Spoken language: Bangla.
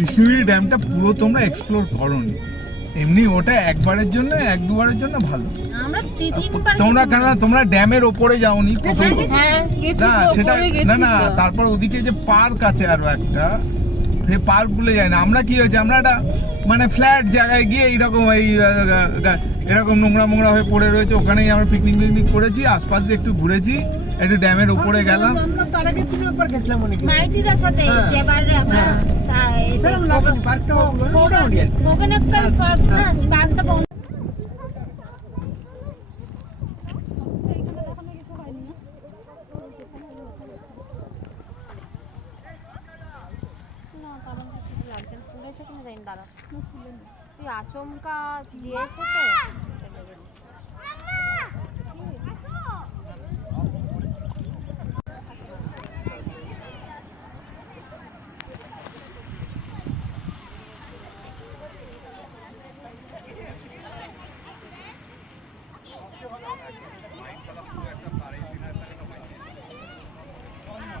কৃষ্ণগিরি ড্যামটা পুরো তোমরা এক্সপ্লোর করোনি। এমনি ওটা একবারের জন্য এক দুবারের জন্য ভালো। আমরা তিনবার তোমরা কেন তোমরা ড্যামের ওপরে যাওনি না সেটা না না, তারপর ওদিকে যে পার্ক আছে আরো একটা, সেই পার্ক গুলো যায় না। আমরা কি হয়েছে, আমরা একটা মানে ফ্ল্যাট জায়গায় গিয়ে এইরকম এরকম নোংরা মোংরা হয়ে পড়ে রয়েছে, ওখানেই আমরা পিকনিক করেছি, আশপাশ দিয়ে একটু ঘুরেছি, একটু ড্যামের উপরে গেলাম। আমরা তার আগে তুমি একবার গেছিলাম মনে কি মাইতিদার সাথে যেবার আমরা সেরকম লাগেনি, পার্কটা মোটামুটি আর কি। মোগেনক্কাল পার্ক না, পার্কটা বন্ধ। আচমকা দিয়েছে তো